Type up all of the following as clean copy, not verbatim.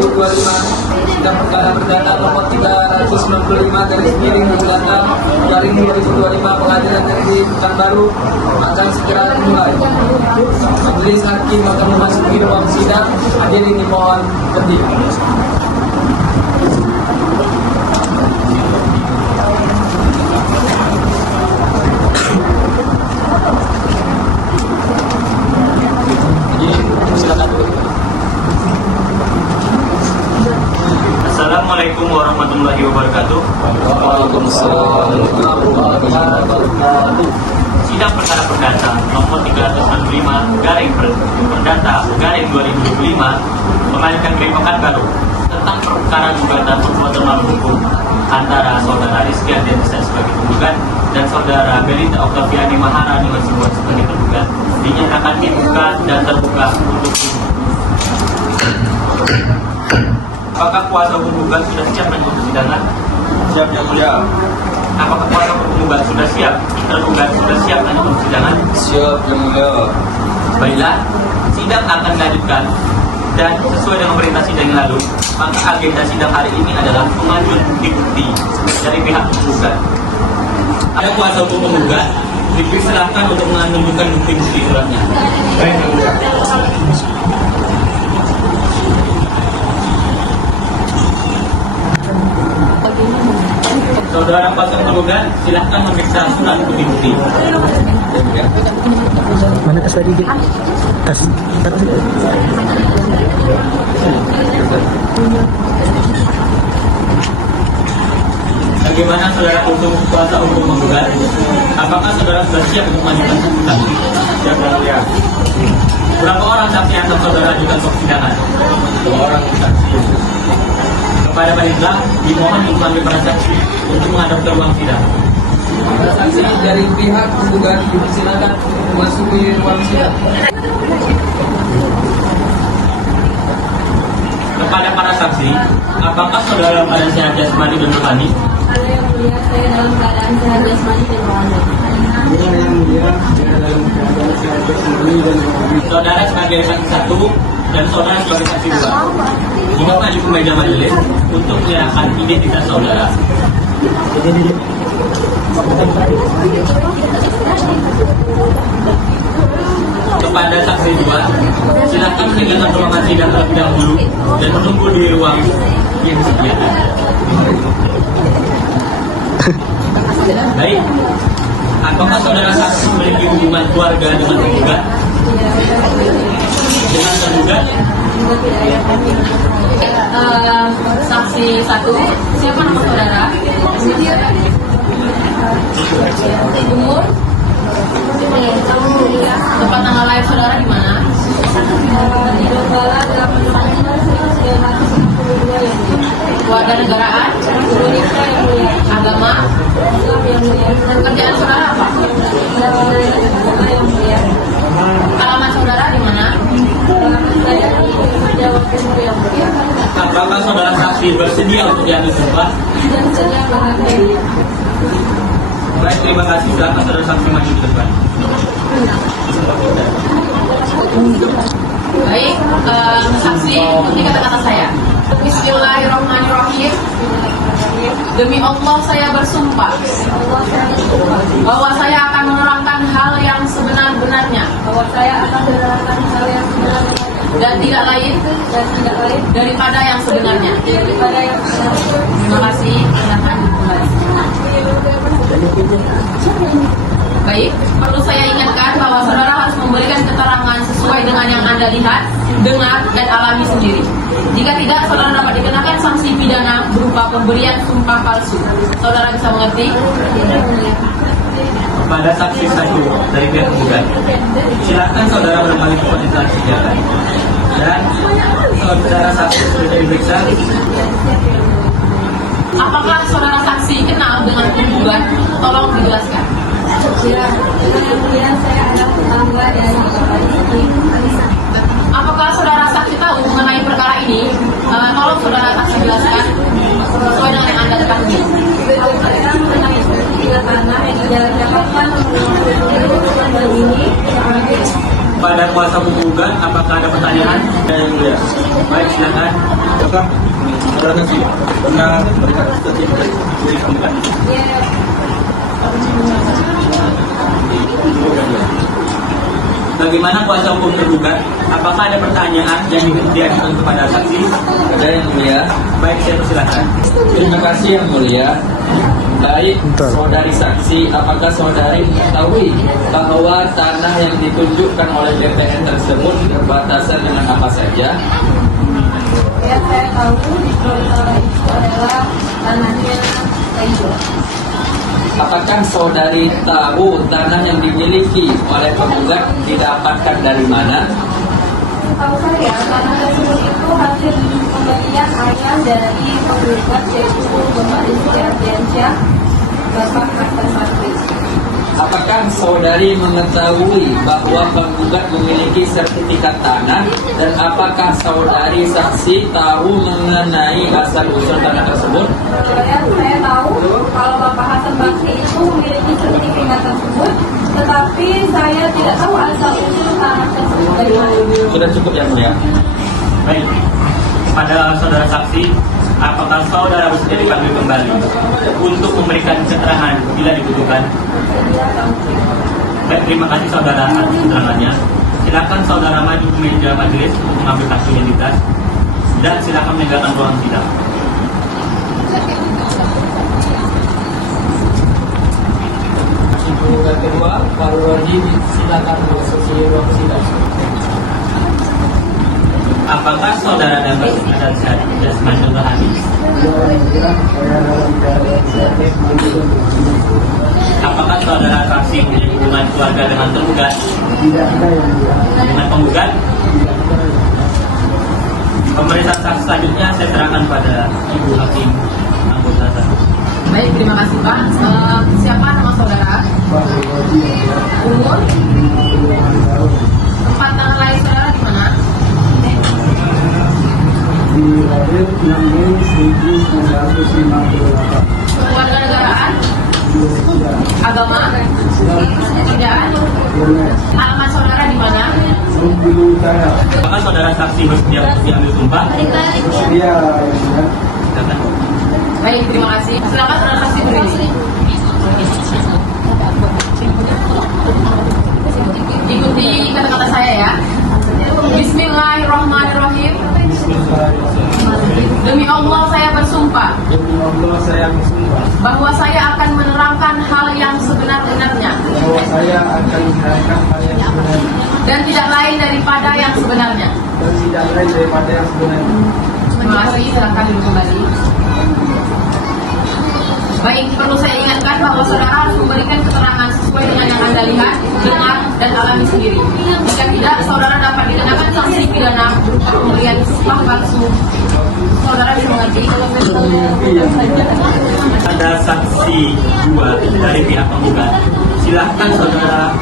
2025 sidang perkara perdata nomor 395 garis miring perdata garing 2025 pengadilan negeri Pekanbaru akan segera dimulai. Majelis hakim akan memasuki ruang sidang. Hadirin dimohon berdiri. Assalamualaikum warahmatullahi wabarakatuh. Waalaikumsalam warahmatullahi wabarakatuh. Sidang perkara perdata nomor 365 garing perdata garing 2025 Pengadilan Negeri Pekanbaru tentang perkara gugatan perbuatan melawan hukum antara saudara Rizky Ardiansyah sebagai penggugat dan saudara Belita Oktaviani Maharani Wasibuan sebagai tergugat dinyatakan dibuka dan terbuka untuk umum. Apakah kuasa penggugat sudah siap menuntut persidangan? Siap, Yang Mulia. Apakah kuasa penggugat sudah siap? Tergugat sudah siap menuntut persidangan? Siap, Yang Mulia. Baiklah, sidang akan dilanjutkan dan sesuai dengan perintah sidang yang lalu, maka agenda sidang hari ini adalah pengajuan bukti-bukti dari pihak penggugat. Ada kuasa hukum penggugat, dipersilahkan untuk menunjukkan bukti-bukti suratnya. Baik, Yang Mulia. Saudara kuasa penggugat, silahkan memeriksa surat bukti-bukti. Mana tas tadi? Tas. Bagaimana saudara untuk kuasa hukum penggugat? Apakah saudara sudah siap untuk mengajukan saksi? Siap, Yang Mulia. Berapa orang saksi yang akan saudara ajukan ke persidangan? 2 orang saksi. Kepada panitia dimohon untuk mengambil para saksi untuk menghadap ke ruang sidang. Para saksi dari pihak penggugat dipersilakan memasuki ruang sidang. Kepada para saksi, apakah saudara dalam keadaan sehat jasmani dan rohani? Yang Mulia, saya dalam keadaan sehat jasmani dan rohani. Yang Mulia, saya dalam keadaan sehat jasmani dan rohani. Saudara sebagai saksi 1 dan saudara sebagai saksi 2. Jika maju ke meja majelis untuk menyerahkan identitas saudara. Kepada saksi 2, silakan meninggalkan ruangan sidang terlebih dahulu dan menunggu di ruang yang disediakan. Baik, apakah saudara saksi memiliki hubungan keluarga dengan tergugat? Dengan tergugat? Saksi 1, siapa nama saudara? Umur? Tempat tanggal lahir saudara di mana? Di Donggala 8 keluarga negaraan? Indonesia yang mulia. Agama? Yang mulia. Pekerjaan saudara apa? Yang mulia. Alamat saudara di mana? Saya di Jawa Timur yang mulia. Apakah saudara saksi bersedia untuk diambil sumpah? Dan sedang menghargai. Baik, terima kasih. Silakan saudara saksi maju ke depan. Baik, saksi ikuti kata-kata saya. Bismillahirrahmanirrahim. Demi Allah saya bersumpah bahwa saya akan menerangkan hal yang sebenar-benarnya dan tidak lain daripada yang sebenarnya. Terima kasih. Silakan dimulai. Baik, perlu saya ingatkan bahwa saudara harus memberikan keterangan sesuai dengan yang Anda lihat, dengar, dan alami sendiri. Jika tidak, saudara dapat dikenakan sanksi pidana berupa pemberian sumpah palsu. Saudara bisa mengerti? Kepada saksi 1 dari pihak penggugat, silakan saudara berbalik ke panitia sidang. Dan saudara saksi sudah diperiksa. Apakah saudara saksi kenal dengan penggugat? Tolong dijelaskan. Ya, saya adalah tetangga dari Alisa. Apakah saudara saksi tahu mengenai perkara ini? Tolong saudara saksi jelaskan sesuai dengan yang Anda ketahui. Saya mengenai tanah yang dijalankan ini Kepada kuasa penggugat, apakah ada pertanyaan? Yang mulia. Baik, silakan. Apakah saudara saksi pernah memberikan saksi bagi penggugat? Bagaimana kuasa hukum tergugat? Apakah ada pertanyaan yang diajukan kepada saksi? Ada yang mulia. Baik, saya persilakan. Terima kasih yang mulia. Baik, saudari saksi, apakah saudari mengetahui bahwa tanah yang ditunjukkan oleh BPN tersebut berbatasan dengan apa saja? Ya, saya tahu di Pulau itu adalah tanahnya Taijo. Apakah saudari tahu tanah yang dimiliki oleh penggugat didapatkan dari mana? Tahu saya, tanah tersebut itu hasil pembelian ayah dari penggugat yaitu Bapak Rizky Ardiansyah, Bapak Marta Satri. Apakah saudari mengetahui bahwa penggugat memiliki sertifikat tanah dan apakah saudari saksi tahu mengenai asal-usul tanah tersebut? Saya tahu kalau Bapak Hasan Basri itu memiliki sertifikat tersebut, tetapi saya tidak tahu asal-usul tanah tersebut dari mana. Sudah cukup yang mulia. Baik, kepada saudara saksi, apakah saudara bersedia dipanggil kembali untuk memberikan keterangan bila dibutuhkan? Baik, terima kasih saudara atas keterangannya. Silakan saudara maju ke meja majelis untuk mengambil kartu identitas dan silakan meninggalkan ruang sidang. Penggugat kedua, Pak Rodi, silakan memasuki ruang sidang. Apakah saudara dapat ada jasmani dan rohani? Apakah saudara saksi punya hubungan keluarga dengan tergugat? Tidak ada yang mulia. Dengan penggugat? Pemeriksaan saksi selanjutnya saya serahkan pada Ibu Hakim anggota satu. Baik, terima kasih Pak. Siapa nama saudara? Pak Rodi yang mulia. Umur? 50 tahun. Tempat tanggal lahir saudara di mana? Di lahir 6 Mei 1958. Keluarga negaraan? Indonesia. Agama? Pekerjaan? Bernes. Alamat saudara di mana? Bengkulu Utara. Apakah saudara saksi bersedia untuk diambil sumpah? Bersedia yang mulia. Silakan. Baik, terima kasih. Silakan saudara saksi berdiri. Ikuti kata-kata saya ya. Bismillahirrahmanirrahim. Demi Allah saya bersumpah Demi Allah saya bersumpah bahwa saya akan menerangkan hal yang sebenar-benarnya bahwa saya akan menerangkan hal yang sebenarnya dan tidak lain daripada yang sebenarnya. dan tidak lain daripada yang sebenarnya. Terima kasih, silakan duduk kembali. Baik, perlu saya ingatkan bahwa saudara harus memberikan keterangan sesuai dengan yang Anda lihat, dengar, dan alami sendiri. Jika tidak, saudara dapat dikenakan sanksi pidana berupa pemberian sumpah palsu. Saudara bisa mengerti? Ada saksi dua dari pihak penggugat. Silahkan saudara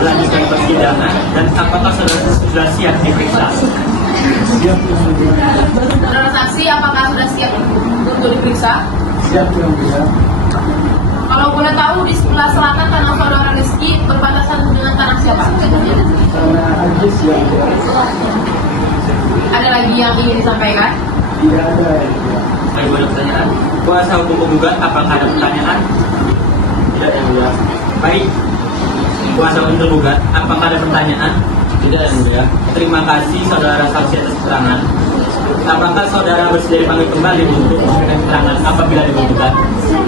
melanjutkan persidangan dan apakah saudara sudah siap diperiksa? Siap yang mulia. Saudara saksi, apakah sudah siap untuk diperiksa? Siap yang mulia. Kalau boleh tahu, di sebelah selatan tanah saudara Rizky berbatasan dengan tanah siapa? Karena Ajis yang mulia. Ada lagi yang ingin disampaikan? Tidak ada yang mulia. Baik, ada pertanyaan? Kuasa hukum penggugat, apakah ada pertanyaan? Tidak, yang mulia. Baik, kuasa hukum tergugat, apakah ada pertanyaan? Tidak yang mulia. Terima kasih saudara saksi atas keterangan. Apakah saudara bersedia dipanggil kembali untuk memberikan keterangan apabila dibutuhkan?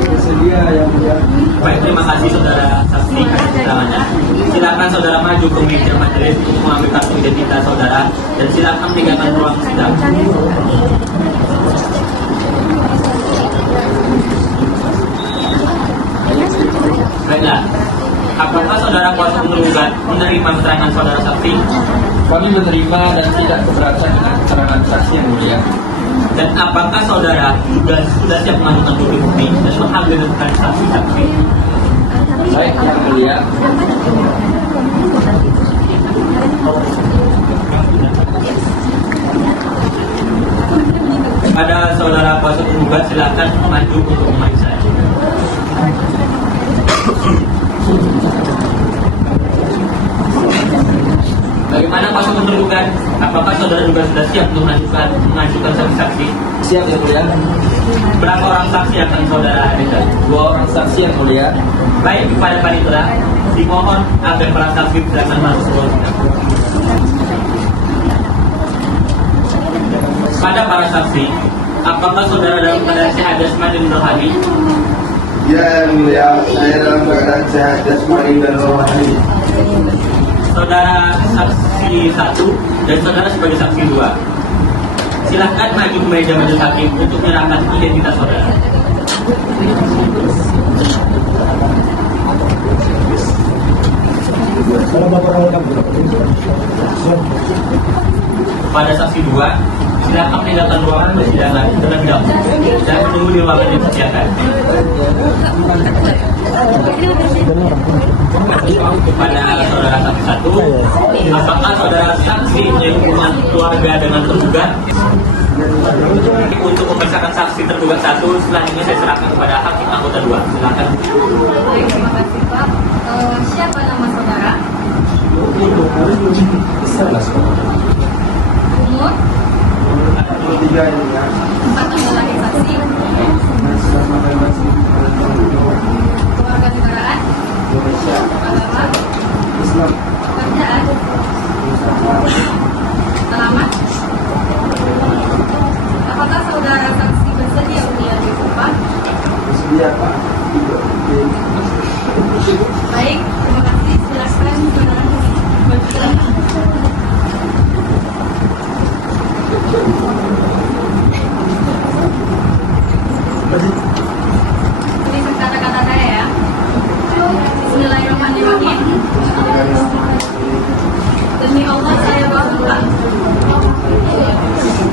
Bersedia yang mulia. Baik, terima kasih saudara saksi atas keterangannya. Silakan saudara maju ke meja majelis untuk mengambil kartu identitas saudara dan silakan meninggalkan ruang sidang. Baiklah, apakah saudara kuasa penggugat menerima keterangan saudara saksi? Kami menerima dan tidak keberatan dengan keterangan saksi yang mulia. Dan apakah saudara sudah siap mengajukan bukti dan mengambil saksi-saksi? Baik yang mulia. Kepada saudara kuasa penggugat silakan maju untuk memeriksa. penggugat, apakah saudara juga sudah siap untuk mengajukan saksi-saksi? Siap yang mulia. Berapa orang saksi akan saudara hadirkan? 2 orang saksi yang mulia. Baik, kepada panitia, dimohon agar para saksi silakan masuk ke ruang sidang. Pada para saksi, apakah saudara dalam keadaan sehat jasmani dan rohani? Ya, yang mulia, saya dalam keadaan sehat jasmani dan rohani. Saudara saksi 1 dan saudara sebagai saksi 2. Silahkan maju ke meja majelis hakim untuk menyerahkan identitas saudara. Pada saksi 2, silakan meninggalkan ruangan persidangan terlebih dahulu dan menunggu di ruangan yang disediakan. Kepada saudara saksi 1, apakah saudara saksi punya hubungan keluarga dengan tergugat? Untuk memeriksakan saksi tergugat 1, selanjutnya saya serahkan kepada hakim anggota 2. Silakan. Baik, terima kasih Pak. Siapa nama saudara? Umur? 23 yang mulia. Tempat tanggal lahir saksi? Keluarga negaraan? Indonesia. Agama? Islam. Pekerjaan? Alamat? Apakah saudara saksi bersedia untuk disumpah? Bersedia, Pak. Baik, terima kasih. Silakan saudara berjalan. Ini kata-kata saya ya. Bismillahirrahmanirrahim. Demi Allah saya bersumpah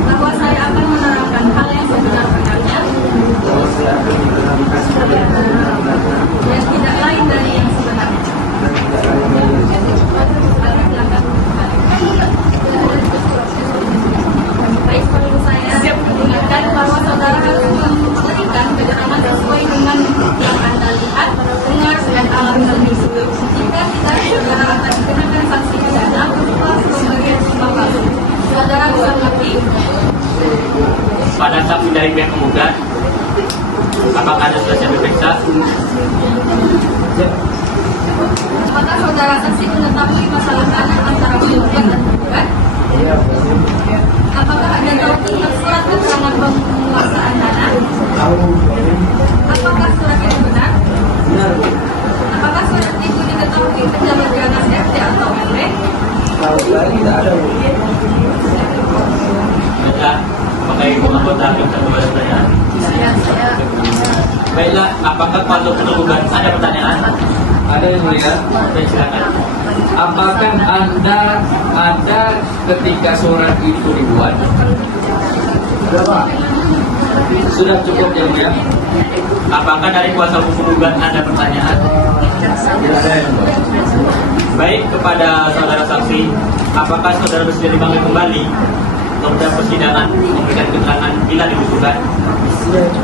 bahwa saya akan menerangkan hal yang sebenar-benarnya dan tidak lain dari yang sebenarnya. Baik, perlu saya ingatkan bahwa saudara harus memberikan keterangan sesuai dengan yang Anda lihat, dengar, dan alami sendiri. Jika tidak, saudara akan dikenakan sanksi pidana berupa pemberian sumpah palsu. Saudara bisa mengerti? Pada saksi dari pihak penggugat, apakah ada sudah siap diperiksa? Apakah saudara saksi mengetahui masalah tanah antara penggugat dan penggugat? Apakah Anda tahu tentang surat keterangan penguasaan tanah? Apakah surat itu benar? Apakah surat itu diketahui pejabat granat RT atau RW? Kalau tidak ada. Baiklah, apakah ibu anggota hakim tergugat ada pertanyaan? Saya Baiklah, apakah untuk tergugat ada pertanyaan? Ada yang mulia. Baik, silakan. Apakah Anda ada ketika surat itu dibuat? Sudah cukup yang mulia. Apakah dari kuasa hukum penggugat ada pertanyaan? Tidak ada yang mulia. Baik, kepada saudara saksi, apakah saudara bersedia dipanggil kembali untuk persidangan memberikan keterangan bila dibutuhkan?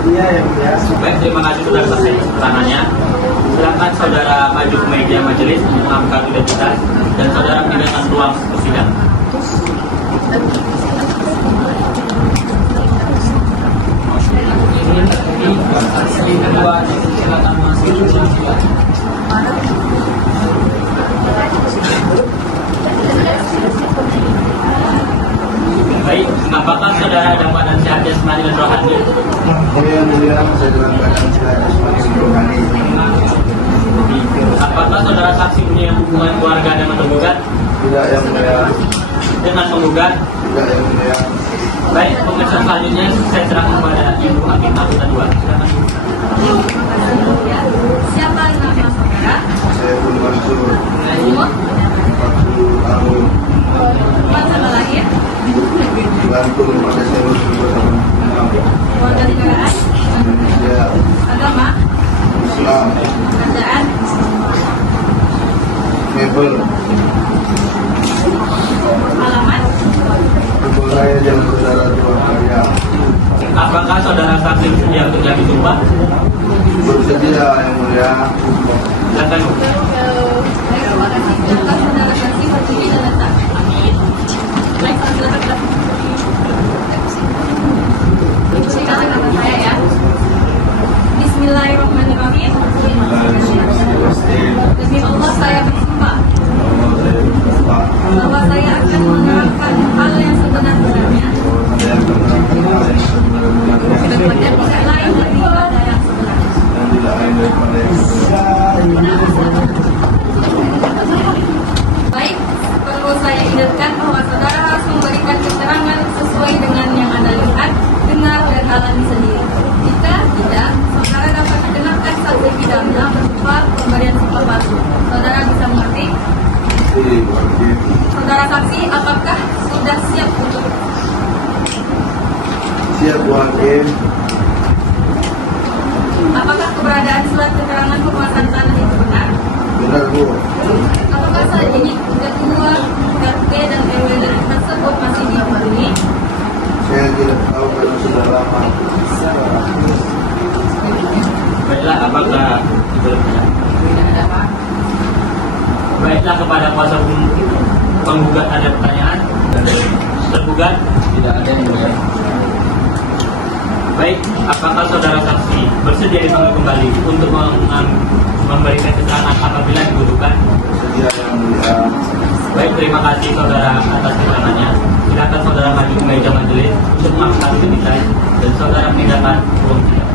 Iya, yang mulia. Baik, terima kasih saudara saksi atas keterangannya. Silakan saudara maju ke meja majelis untuk mengamankan identitas dan saudara meninggalkan ruang persidangan. Ini saksi kedua, silakan masuk. Baik, apakah saudara dalam keadaan sehat jasmani dan rohani? Ya, yang mulia, saya dalam keadaan sehat jasmani dan rohani. Apakah saudara saksi punya hubungan keluarga dengan tergugat? Tidak, yang mulia. Dengan penggugat? Tidak, yang mulia. Baik, pemeriksaan selanjutnya saya serahkan kepada Ibu Hakim anggota 2. Silakan. siapa nama saudara? Saya pun Mansur. Umur? 40 tahun. Tempat tanggal lahir? Bantul pada Desember 2006. Keluarga negaraan? Ya, Agama? Islam. Pekerjaan? Mebel. Alamat? Kebun Raya Jalan Saudara Tua Karya. Apakah saudara saksi bersedia untuk jadi sumpah? Bersedia, yang mulia. Silakan. Terima kasih. Apakah saudara saksi berdiri dan letak? Bismillahirrahmanirrahim. Apakah keberadaan surat keterangan penguasaan tanah itu benar? Benar, Bu. Apakah saat ini ketua RT dan RW tersebut masih dihubungi? Saya tidak tahu karena sudah lama. Baiklah, apakah Tidak ada Pak. baiklah kepada kuasa hukum penggugat ada pertanyaan? Tergugat? Tidak ada yang mulia. Baik, apakah saudara saksi bersedia dipanggil kembali untuk memberikan keterangan apabila dibutuhkan? Sedia yang mulia. Baik, terima kasih saudara atas keterangannya. Silakan saudara maju ke meja majelis untuk melakukan identitas dan saudara meninggalkan ruang sidang.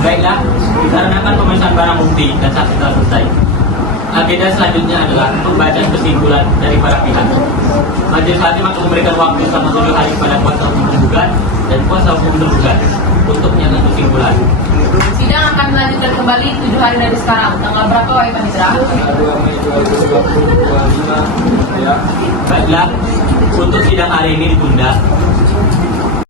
Baiklah, dikarenakan pemeriksaan barang bukti dan saksi telah selesai. Agenda selanjutnya adalah pembacaan kesimpulan dari para pihak. Majelis hakim akan memberikan waktu selama 7 hari kepada kuasa hukum tergugat dan kuasa hukum tergugat untuk menyatakan kesimpulan. Sidang akan melanjutkan kembali 7 hari dari sekarang. Tanggal berapa Wahai Panitra? Tanggal 2 Mei 2025. Ya. Baiklah, untuk sidang hari ini ditunda